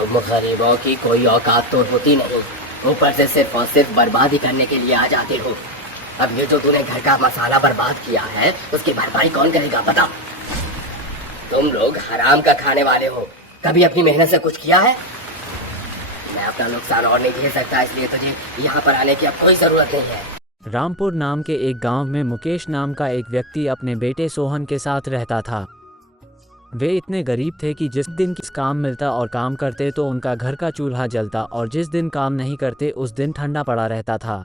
तुम गरीबों की कोई औकात तो होती नहीं, ऊपर से सिर्फ और सिर्फ बर्बादी करने के लिए आ जाते हो। अब ये जो तूने घर का मसाला बर्बाद किया है उसकी भरपाई कौन करेगा बता। तुम लोग हराम का खाने वाले हो, कभी अपनी मेहनत से कुछ किया है? मैं अपना नुकसान और नहीं झेल सकता, इसलिए तुझे यहाँ पर आने की अब कोई जरूरत नहीं है। रामपुर नाम के एक गांव में मुकेश नाम का एक व्यक्ति अपने बेटे सोहन के साथ रहता था। वे इतने गरीब थे कि जिस दिन किस काम मिलता और काम करते तो उनका घर का चूल्हा जलता, और जिस दिन काम नहीं करते उस दिन ठंडा पड़ा रहता था।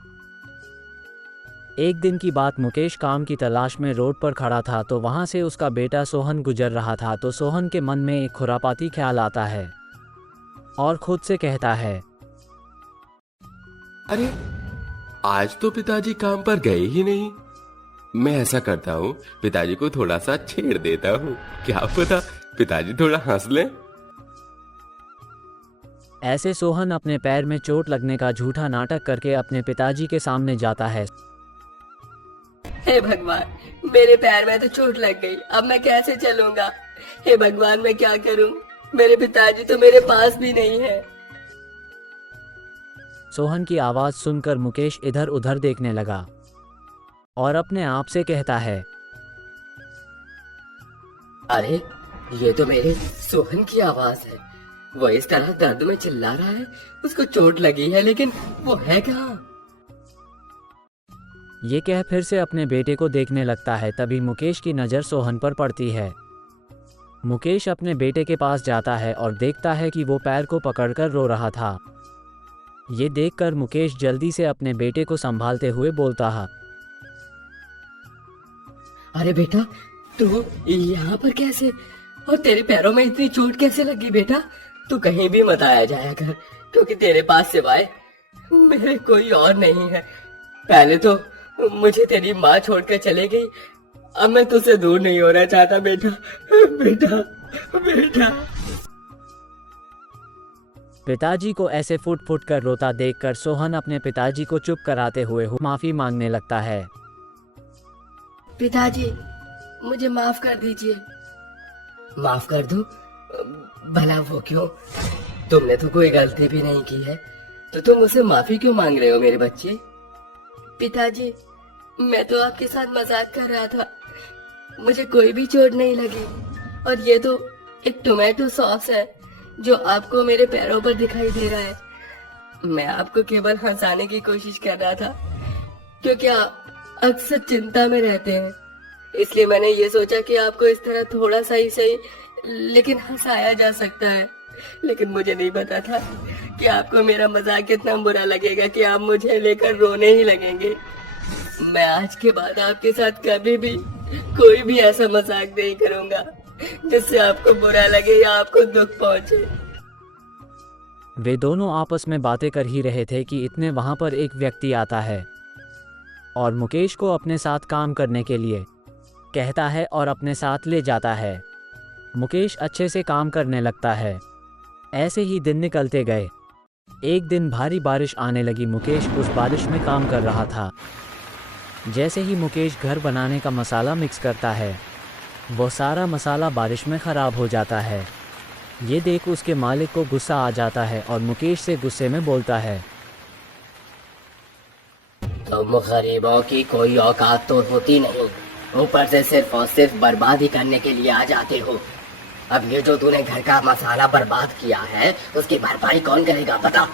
एक दिन की बात, मुकेश काम की तलाश में रोड पर खड़ा था तो वहां से उसका बेटा सोहन गुजर रहा था। तो सोहन के मन में एक खुरापाती ख्याल आता है और खुद से कहता है, अरे आज तो पिताजी काम पर गए ही नहीं। मैं ऐसा करता हूँ, पिताजी को थोड़ा सा छेड़ देता हूँ, क्या पता पिताजी थोड़ा हंस लें। ऐसे सोहन अपने पैर में चोट लगने का झूठा नाटक करके अपने पिताजी के सामने जाता है। हे भगवान, मेरे पैर में तो चोट लग गई, अब मैं कैसे चलूंगा? हे भगवान, मैं क्या करूं? मेरे पिताजी तो मेरे पास भी नहीं है। सोहन की आवाज सुनकर मुकेश इधर उधर देखने लगा और अपने आप से कहता है, अरे ये तो मेरे सोहन की आवाज है। वो इस तरह दर्द में चिल्ला रहा है, उसको चोट लगी है, लेकिन वो है कहाँ? ये कह फिर से अपने बेटे को देखने लगता है। तभी मुकेश की नज़र सोहन पर पड़ती है। मुकेश अपने बेटे के पास जाता है और देखता है कि वो पैर को पकड़कर रो रहा था। ये देखकर मुकेश जल्दी से अपने बेटे को संभालते हुए बोलता है, अरे बेटा, तू यहाँ पर कैसे? और तेरे पैरों में इतनी चोट कैसे लगी बेटा? तू कहीं भी मत आया जाया कर, क्योंकि तेरे पास सिवाय मेरे कोई और नहीं है। पहले तो मुझे तेरी माँ छोड़कर चले गई, अब मैं तुझसे दूर नहीं होना चाहता बेटा। बेटा बेटा। पिताजी को ऐसे फुट फुट कर रोता देखकर सोहन अपने पिताजी को चुप कराते हुए माफी मांगने लगता है। पिताजी, मुझे माफ कर दीजिए। माफ कर दूं? भला वो क्यों? तुमने तो कोई गलती भी नहीं की है, तो तुम मुझसे माफी क्यों मांग रहे हो मेरे बच्चे? पिताजी, मैं तो आपके साथ मजाक कर रहा था, मुझे कोई भी चोट नहीं लगी। और ये तो एक टोमेटो सॉस है जो आपको मेरे पैरों पर दिखाई दे रहा है। मैं आपको केवल हंसाने की कोशिश कर रहा था, क्योंकि आप अक्सर चिंता में रहते हैं, इसलिए मैंने ये सोचा कि आपको इस तरह थोड़ा सा ही सही लेकिन हंसाया जा सकता है। लेकिन मुझे नहीं पता था कि आपको मेरा मजाक कितना बुरा लगेगा कि आप मुझे लेकर रोने ही लगेंगे। मैं आज के बाद आपके साथ कभी भी कोई भी ऐसा मजाक नहीं करूंगा जिससे आपको बुरा लगे या आपको दुख पहुंचे। वे दोनों आपस में बातें कर ही रहे थे कि इतने वहां पर एक व्यक्ति आता है और मुकेश को अपने साथ काम करने के लिए कहता है और अपने साथ ले जाता है। मुकेश अच्छे से काम करने लगता है। ऐसे ही दिन निकलते गए। एक दिन भारी बारिश आने लगी। मुकेश उस बारिश में काम कर रहा था। जैसे ही मुकेश घर बनाने का मसाला मिक्स करता है, वो सारा मसाला बारिश में ख़राब हो जाता है। ये देख उसके मालिक को गुस्सा आ जाता है और मुकेश से गुस्से में बोलता है, तुम गरीबों की कोई औकात तो होती नहीं, ऊपर से सिर्फ और सिर्फ बर्बादी करने के लिए आ जाते हो। अब ये जो तूने घर का मसाला बर्बाद किया है उसकी भरपाई कौन करेगा बता।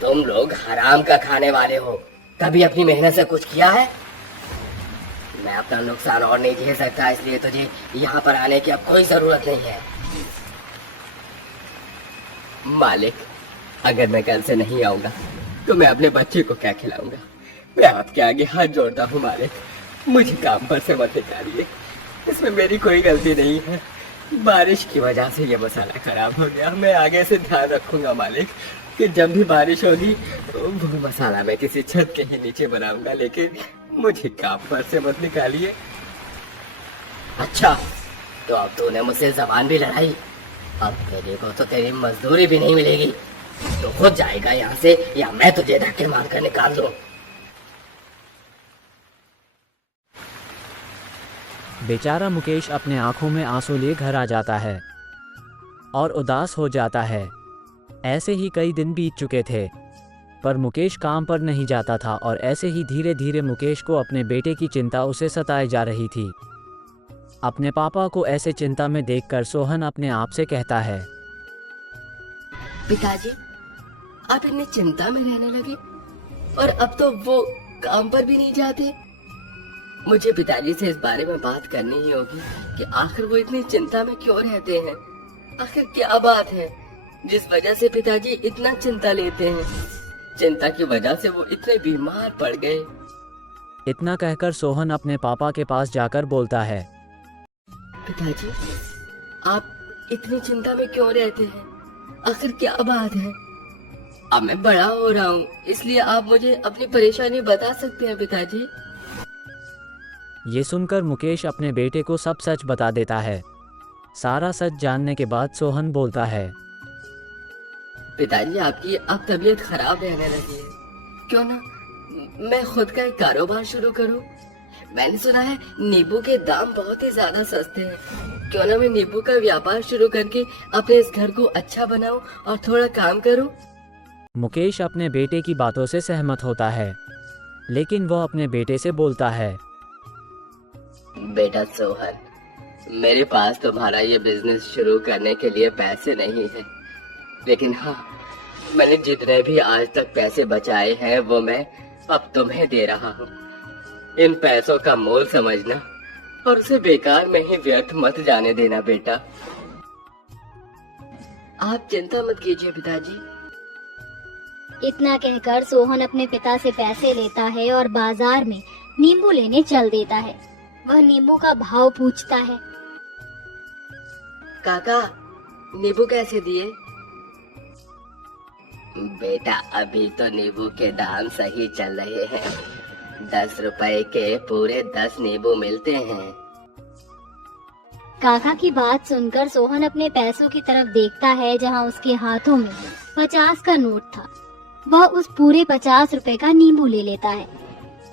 तुम लोग हराम का खाने वाले हो, कभी अपनी मेहनत से कुछ किया है? मैं अपना नुकसान और नहीं झेल सकता, इसलिए तुझे यहाँ पर आने की अब कोई जरूरत नहीं है। मालिक, अगर मैं कल से नहीं आऊंगा तो मैं अपने बच्चे को क्या खिलाऊंगा? मैं आपके आगे हाथ जोड़ता हूँ मालिक, मुझे काम पर से मत निकालिए, इसमें मेरी कोई गलती नहीं है। बारिश की वजह से ये मसाला खराब हो गया। मैं आगे से ध्यान रखूंगा मालिक कि जब भी बारिश होगी वो मसाला मैं किसी छत के ही नीचे बनाऊंगा, लेकिन मुझे काम पर से मत निकालिए। अच्छा, तो अब तूने मुझसे जबान भी लड़ाई, अब तेरे को तो तेरी मजदूरी भी नहीं मिलेगी। तो खुद जाएगा यहाँ से या मैं तुझे धक्के मार कर निकाल दूं। बेचारा मुकेश अपने आंखों में आंसू लिए घर आ जाता है। और उदास हो जाता है। ऐसे ही कई दिन बीत चुके थे, पर मुकेश काम पर नहीं जाता था और ऐसे ही धीरे धीरे मुकेश को अपने बेटे की चिंता उसे सताए जा रही थी। अपने पापा को ऐसे चिंता में देखकर सोहन अपने आप से कहता है, पिताजी, आप इतनी चिंता में रहने लगे और अब तो वो काम पर भी नहीं जाते। मुझे पिताजी से इस बारे में बात करनी ही होगी कि आखिर वो इतनी चिंता में क्यों रहते हैं। आखिर क्या बात है जिस वजह से पिताजी इतना चिंता लेते हैं। चिंता की वजह से वो इतने बीमार पड़ गए। इतना कहकर सोहन अपने पापा के पास जाकर बोलता है, पिताजी, आप इतनी चिंता में क्यों रहते हैं? आखिर क्या बात है? अब मैं बड़ा हो रहा हूँ, इसलिए आप मुझे अपनी परेशानी बता सकते हैं पिताजी। ये सुनकर मुकेश अपने बेटे को सब सच बता देता है। सारा सच जानने के बाद सोहन बोलता है, पिताजी, आपकी अब तबीयत खराब रहने लगी है, क्यों ना मैं खुद का एक कारोबार शुरू करूं? मैंने सुना है नींबू के दाम बहुत ही ज्यादा सस्ते हैं। क्यों ना मैं नींबू का व्यापार शुरू करके अपने इस घर को अच्छा बनाऊं और थोड़ा काम करूं? मुकेश अपने बेटे की बातों से सहमत होता है, लेकिन वो अपने बेटे से बोलता है, बेटा सोहन, मेरे पास तुम्हारा ये बिजनेस शुरू करने के लिए पैसे नहीं है, लेकिन हाँ, मैंने जितने भी आज तक पैसे बचाए हैं वो मैं अब तुम्हें दे रहा हूँ। इन पैसों का मोल समझना और उसे बेकार में ही व्यर्थ मत जाने देना बेटा। आप चिंता मत कीजिए पिताजी। इतना कहकर सोहन अपने पिता से पैसे लेता है और बाजार में नींबू लेने चल देता है। वह नींबू का भाव पूछता है। काका, नींबू कैसे दिए? बेटा, अभी तो नींबू के दाम सही चल रहे हैं। 10 रुपए के पूरे 10 नींबू मिलते हैं। काका की बात सुनकर सोहन अपने पैसों की तरफ देखता है, जहां उसके हाथों में 50 का नोट था। वह उस पूरे 50 रुपए का नींबू ले लेता है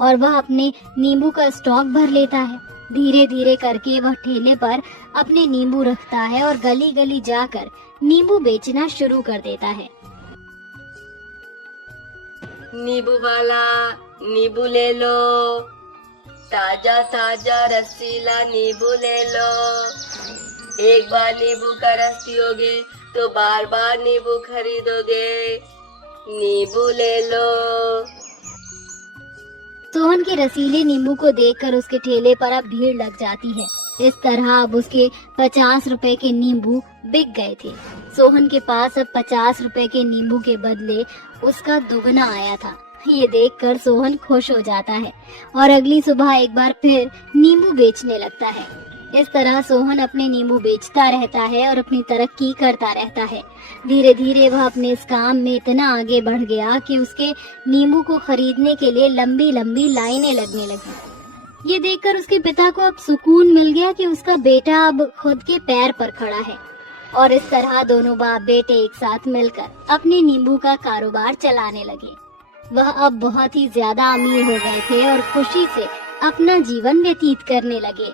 और वह अपने नींबू का स्टॉक भर लेता है। धीरे धीरे करके वह ठेले पर अपने नींबू रखता है और गली गली जाकर नींबू बेचना शुरू कर देता है। नींबू वाला, नींबू ले लो, ताजा ताजा रसीला नींबू ले लो। एक बार नींबू का रस पियोगे तो बार बार नींबू खरीदोगे। नींबू ले लो। सोहन के रसीले नींबू को देखकर उसके ठेले पर अब भीड़ लग जाती है। इस तरह अब उसके 50 रुपए के नींबू बिक गए थे। सोहन के पास अब 50 रुपए के नींबू के बदले उसका दुगना आया था। ये देखकर सोहन खुश हो जाता है और अगली सुबह एक बार फिर नींबू बेचने लगता है। इस तरह सोहन अपने नींबू बेचता रहता है और अपनी तरक्की करता रहता है। धीरे धीरे वह अपने इस काम में इतना आगे बढ़ गया कि उसके नींबू को खरीदने के लिए लंबी लंबी लाइनें लगने लगी। ये देखकर उसके पिता को अब सुकून मिल गया कि उसका बेटा अब खुद के पैर पर खड़ा है और इस तरह दोनों बाप बेटे एक साथ मिलकर अपने नींबू का कारोबार चलाने लगे। वह अब बहुत ही ज्यादा अमीर हो गए थे और खुशी से अपना जीवन व्यतीत करने लगे।